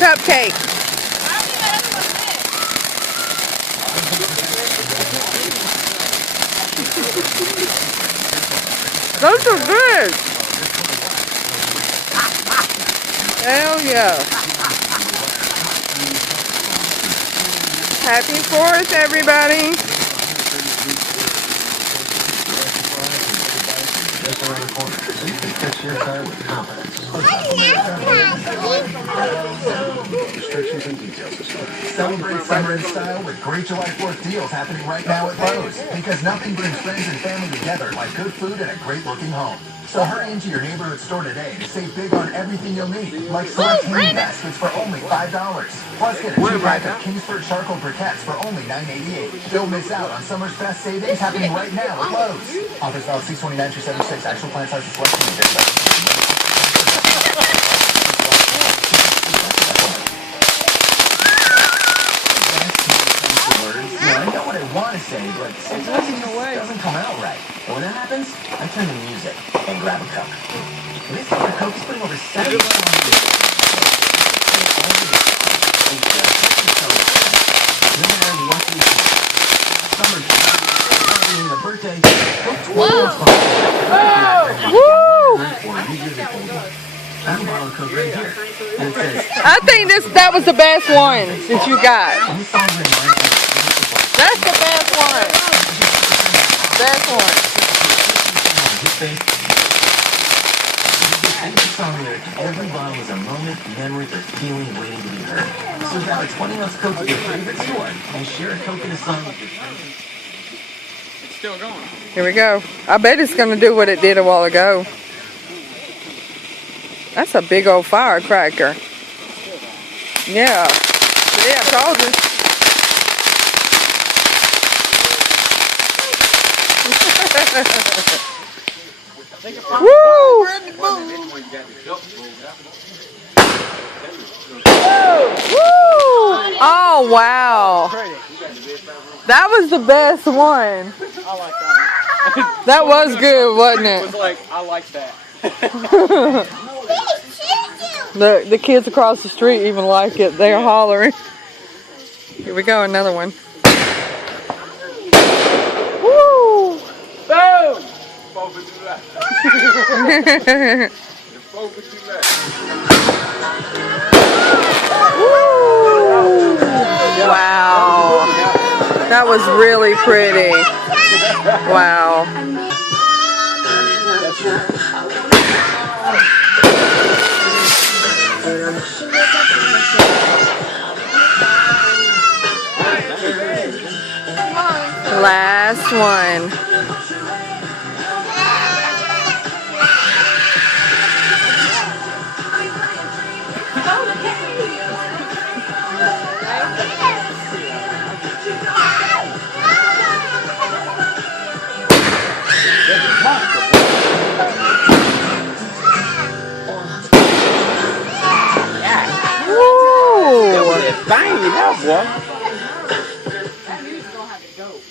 cupcake. Those are good. Hell yeah. Happy 4th, everybody. Restrictions and details. Celebrate summer in style with great July 4th deals happening right now at Lowe's. Because nothing brings friends and family together like good food and a great-looking home. So hurry into your neighborhood store today and save big on everything you'll need, like select hand baskets for only $5. Plus, get a 2-pack of Kingsford charcoal briquettes for only $9.88. Don't miss out on summer's best savings happening right now at Lowe's. Offers valid 6/29/76. Actual plant size and selection is different. I know what I want to say, but sometimes it just doesn't come out right. And when that happens, I turn to music and grab a Coke. This summer, Coke is putting over 70 I think that was the best one that you got. That's the best one. Best one. Every bottle is a moment, memory, or feeling waiting to be heard. So grab a 20-ounce Coke with your favorite store and share a Coke in a song with your friends. It's still going. Here we go. I bet it's going to do what it did a while ago. That's a big old firecracker. Yeah. See, I told you. Woo! Oh, wow. That was the best one. I like that one. That was good, wasn't It it? was like, I like that. The kids across the street even like it. They're hollering. Here we go, another one. Woo! Boom! 4 for 2 left. 4 for 2 left. Wow. That was really pretty. Wow. Last one. Dang, that boy.